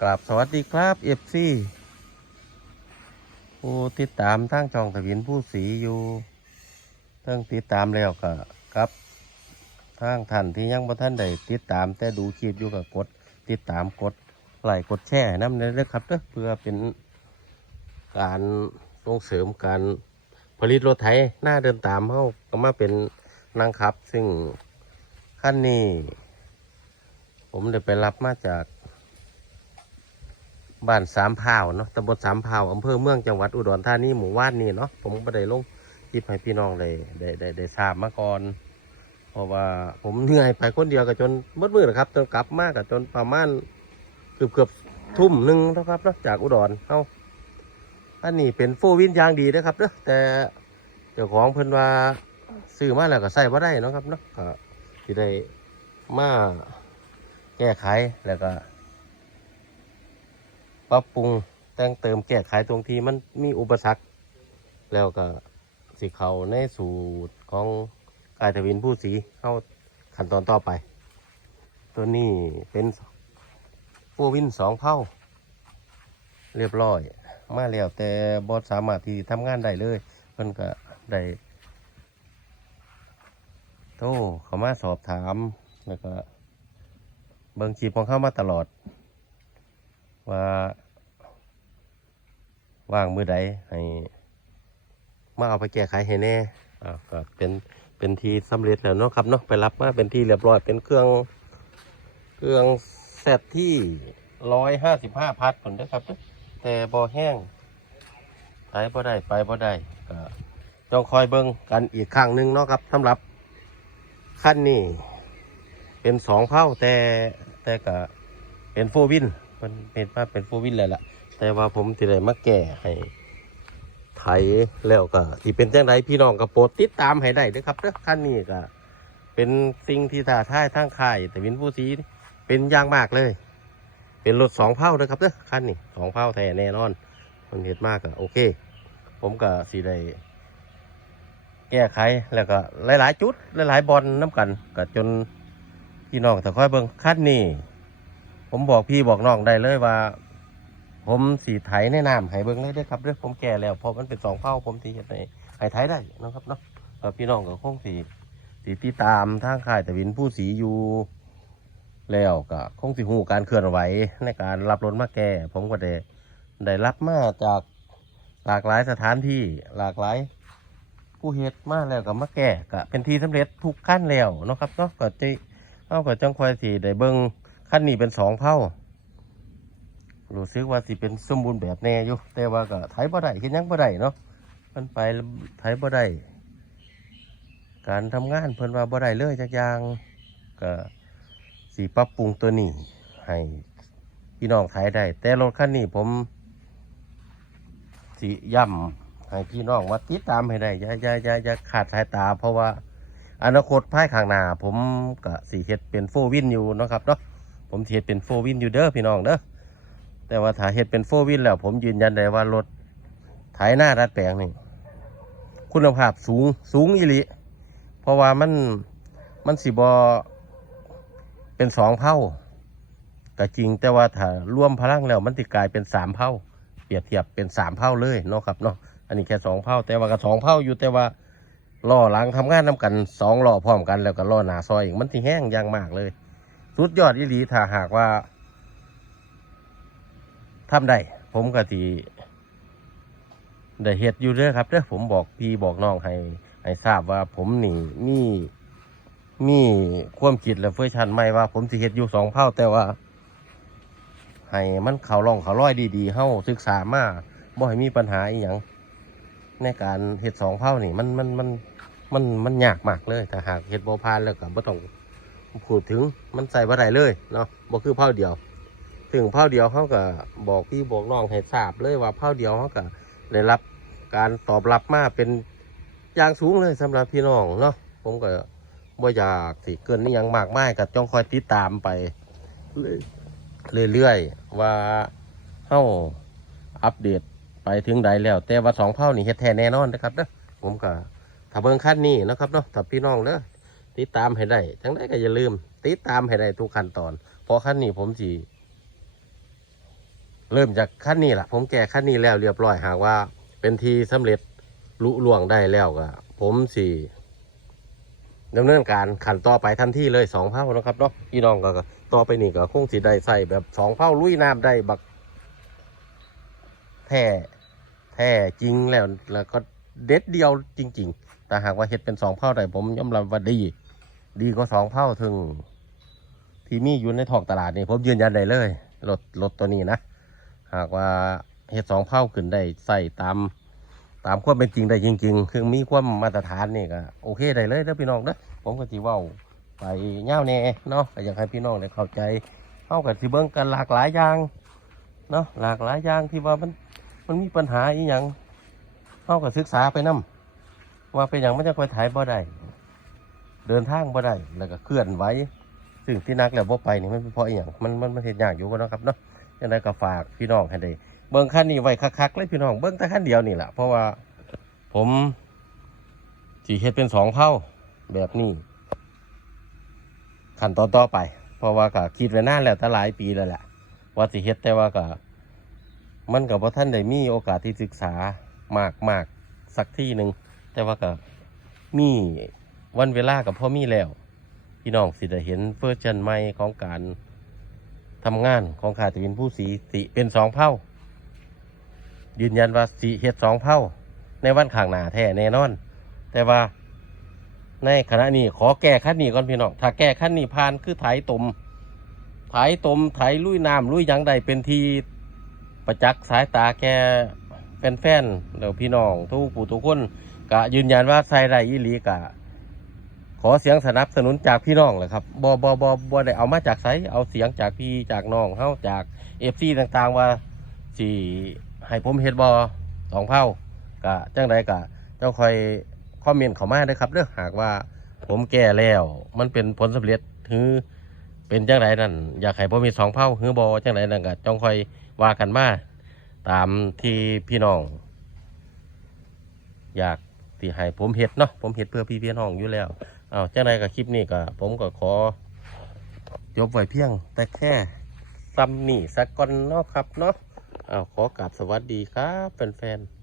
กราบสวัสดีครับเอฟซีผู้ติดตามทางช่องทวินผู้สีอยู่เพิ่งติดตามแล้วก็ครับทางท่านที่ยังบ่ท่านได้ติดตามแต่ดูคลิปอยู่กับกด ติดตามกดไลค์กดแชร์น้ำเด้อครับเพื่อเป็นการส่งเสริมการผลิตรถไถหน้าเดินตามเขาก็มาเป็นนางขับ ซึ่งขั้นนี้ ผมได้ไปรับมาจาก บ้านสามพาวเนาะตำบลสามพาวอำเภอเมืองจังหวัดอุดรธานีหมู่บ้านนี้เนาะผมก็ได้ลงคลิปให้พี่น้องได้ได้ได้ได้ทราบมาก่อนเพราะว่าผมเหนื่อยไปคนเดียวก็จนมืดมืดนะครับจนกลับมากก็จนประมาณเกือบเกือบทุ่มหนึ่งนะครับเนาะจากอุดรเอาอันนี้เป็นโฟวินยางดีนะครับเนาะแต่เจ้าของเพิ่นว่าซื้อมาแล้วก็ใส่บ่ได้นะครับเนาะก็ที่ได้มาแก้ไขแล้วก็ ปรับปรุงแต่งเติมแก้ไขตรงที่มันมีอุปสรรค แล้วก็สิเขาในสูตรของกายทวินผู้สีเข้าขั้นตอนต่อไป ตัวนี้เป็นโฟวินสองเผ่าเรียบร้อย มาแล้วแต่บอสสามารถที่ทำงานได้เลยเพิ่นก็ได้โทรเขามาสอบถามแล้วก็เบิ่งชีพของเข้ามาตลอด ว่าว่างมือใดให้มาเอาไปแก้ไขให้แน่อ่าก็เป็นเป็นทีสำเร็จแล้วเนาะครับเนาะไปรับมาเป็นทีเรียบร้อยเป็นเครื่อง เครื่องแซดที่ร้อยห้าสิบห้าพัดผลนะครับเด้อแต่บอแห้งไปบ่ได้ไปบ่ได้ก็ต้องคอยเบิ่งกันอีกครั้งหนึ่งเนาะครับสำหรับขั้นนี้เป็นสองเผ่าแต่แต่ก็เป็นโฟวิน มันเป็นมาเป็นโฟวินเลยล่ะ แต่ว่าผมที่ได้มาแก้ให้ไถแล้วก็ที่เป็นจังไรพี่น้องก็โปรดติดตามให้ได้เด้วยครับเด้อขั้นนี้ก็เป็นสิ่งที่ท้าทายทางค่ายแต่วินผู้ซีเป็นอย่างมากเลย เป็นรถสองเผ่าเด้วยครับเด้อขั้นนี้สองเผ่าแท้แน่นอนมันเห็ดมากก็โอเค ผมก็สีได้แก้ไขแล้วก็หลาย ๆ จุดหลาย ๆบอลน้ำกันก็จนพี่น้องแต่ค่อยเบิ่งขั้นนี้ ผมบอกพี่บอกน้องได้เลยว่า ผมสีไถในน้ำให้เบิ้งเลยเด้ครับเด้อผมแก่แล้วเพราะมันเป็นสองเผ่าผมสีเห็ดในให้ไถได้นะครับเนาะเอ่อพี่น้องก็คงสีสีติดตามทางค่ายแต่วินผู้สีอยู่แล้วก็คงสีหูการเคลื่อนไหวในการรับรถมาแก่ผมก็ได้ได้รับมาจากหลากหลายสถานที่หลากหลายผู้เฮ็ดมาแล้วก็มาแก่ก็เป็นที่สำเร็จทุกขั้นแล้วเนาะครับเนาะก็จะเอาก็จังควายสีได้เบิ้ง ขั้นนี้เป็นสองเผ่ารู้สึกว่าสิเป็นสมบูรณ์แบบแน่อยู่แต่ว่าก็ไถบ่ได้เห็นยังบ่ได้เนาะมันไปไถบ่ได้การทำงานเพิ่นว่าบ่ได้เลยจักอย่างก็สิปรับปรุงตัวนี้ให้พี่น้องไถได้ แต่รถคันนี้ผมสิย้ำให้พี่น้องมาติดตามให้ได้อย่าอย่าอย่าอย่าขาดสายตา เพราะว่าอนาคตภายข้างหน้าผมก็สีเฮ็ดเป็นโฟวินอยู่นะครับเนาะ ผมสิเฮ็ดเป็นโฟวินอยู่เด้อพี่น้องเด้อแต่ว่าถ้าเฮ็ดเป็นโฟวินแล้ว ผมยืนยันได้ว่ารถไถหน้าดัดแปลงนี่คุณภาพสูงสูงอีหลีเพราะว่ามันมันสิบอเป็นสองเผ่าก็จริงแต่ว่าถ้ารวมพลังแล้วมันติกลายเป็นสามเผ่าเปรียบเทียบเป็นสามเผ่าเลยเนาะครับเนาะอันนี้แค่สองเผ่าแต่ว่าก็สองเผ่าอยู่แต่ว่าล้อหลังทำงานนํกันสองล้อพร้อมกันแล้วก็ล้อหนาซอยอีกมันที่แห้งย่างมากเลย สุดยอดอีหลีถ้าหากว่าทำได้ ผมก็ทีได้เฮ็ดอยู่เด้อครับเด้อผมบอกพี่บอกน้องให้ให้ทราบว่าผมนี่มีมีความคิดและเฟอร์ชันใหม่ว่า ผมสิเฮ็ดอยู่สองเผ่าแต่ว่าให้มันเขาล่องเขาร้อยดีๆเฮาศึกษามาบ่ให้มีปัญหาอีหยังในการเฮ็ดสองเผ่านี่มันมันมันมันมันยากมากเลยถ้าหากเฮ็ดบ่ผ่านแล้วก็บ่ต้อง พูดถึงมันใส่บ่ได้เลยเนาะบ่คือเผ่าเดียว ถึงเผาเดียวเขาก็บอกพี่บอกน้องให้ทราบเลยว่าเผาเดียวเขาก็ได้รับการตอบรับมาเป็นอย่างสูงเลยสำหรับพี่น้องเนาะผมก็บ่อยากสิเกินนี่ยังมากมายก็จ้องคอยติดตามไปเรื่อยๆว่าเขาอัปเดตไปถึงใดแล้ว แต่ว่าสองเผ่านี่เฮ็ดแท้แน่นอนนะครับเด้อผมก็ถ้าเบิ่งขั้นนี้นะครับเนาะถ้าพี่น้องเด้อ ติดตามให้ได้ ทั้งได้ก็อย่าลืม ติดตามให้ได้ทุกขั้นตอน เพราะขั้นนี้ผมสิเริ่มจากขั้นนี้แหละผมแก้ขั้นนี้แล้วเรียบร้อยหากว่า เป็นทีสำเร็จลุล่วงได้แล้วก็ผมสี่ดำเนินการขันต่อไปทันทีเลยสองเผ่านะครับเนาะพี่น้องก็ต่อไปนี่ก็คงสิได้ใส่แบบสองเผ่าลุยน้ำได้บักแท้แท้จริงแล้วแล้วก็เด็ดเดียวจริง ๆ แต่หากว่าเฮ็ดเป็นสองเผ่าได้ผมยอมรับว่าดี ดีกว่าสองเผ่าถึง ที่มีอยู่ในท้องตลาดนี่ผมยืนยันได้เลยรถรถตัวนี้นะ หากว่าเฮ็ดสองเผ่าขึ้นได้ใส่ตามตามความเป็นจริงได้จริง ๆ คือมีความมาตรฐานนี่ก็โอเคได้เลยเด้อพี่น้องเด้อผมก็สิเว้าไปเง่าแน่เนาะอยากให้พี่น้องได้เข้าใจเฮากับสิเบิ่งกันหลากหลายอย่างเนาะหลากหลายอย่างที่ว่ามันมันมีปัญหาอีหยังเฮาก็ศึกษาไปนํว่าเป็นหยังมันจะไปถ่ายบ่ได้ เดินทางบ่ได้แล้วก็เคลื่อนไหวซึ่งที่นักแล้วบ่ไปนี่มันเพราะอีหยังมันมันมันเฮ็ดยากอยู่บ่เนาะครับเนาะจังไดก็ฝากพี่น้องให้ได้เบิ้งขั้นนี้ไว้คักๆเลยพี่น้องเบิ้งแต่ขั้นเดียวนี่แหละเพราะว่าผมสีเฮ็ดเป็นสองเผ่าแบบนี้ขั้นตอนต่อไป เพราะว่าก็คิดไว้นานแล้วตั้งหลายปีแล้วแหละว่าสิเฮ็ดแต่ว่าก็มันกับว่าท่านได้มีโอกาสที่ศึกษามากมากๆสักที่หนึ่งแต่ว่าก็มี วันเวลากับพ่อมีแล้ว พี่น้องสิได้เห็นเวอร์ชันใหม่ของการทำงานของขาตวินผู้สีสิเป็นสองเผ่ายืนยันว่าสีเฮ็ดสองเผ่าในวันข้างหน้าแท้แน่นอน แต่ว่าในขณะนี้ขอแก้ขั้นนี้ก่อนพี่น้อง ถ้าแก้ขั้นนี้ผ่านคือไถตมไถตมไถลุยน้ำลุยยังใดเป็นทีประจักษ์สายตาแกแฟนๆแล้วพี่น้องทุกผู้ทุกคนก็ยืนยันว่าใส่ได้อีหลีกะ ขอเสียงสนับสนุนจากพี่น้องแหละครับบอบอบอบอได้เอามาจากไสเอาเสียงจากพี่จากน้องเฮาจากเอฟซีต่างๆว่าสิให้ผมเฮ็ดบอสองเผ่ากะจังใดกะเจ้าคอยคอมเมนต์เข้ามาได้ครับเด้อหากว่าผมแก้แล้ว มันเป็นผลสำเร็จหือเป็นจังใดนั่นอยากให้ผมมีสองเผ่าหือบอจังใดนั่นกะจ้องคอยว่ากันมาตามที่พี่น้อง อยากที่ให้ผมเฮ็ดเนาะผมเฮ็ดเพื่อพี่พี่น้องอยู่แล้ว เอาจังไรกับคลิปนี้ก็ผมก็ขอจบไว้เพียง แต่แค่ซ้ำนี่สักก่อนเนาะครับเนาะเอาขอกราบสวัสดีครับแฟนๆ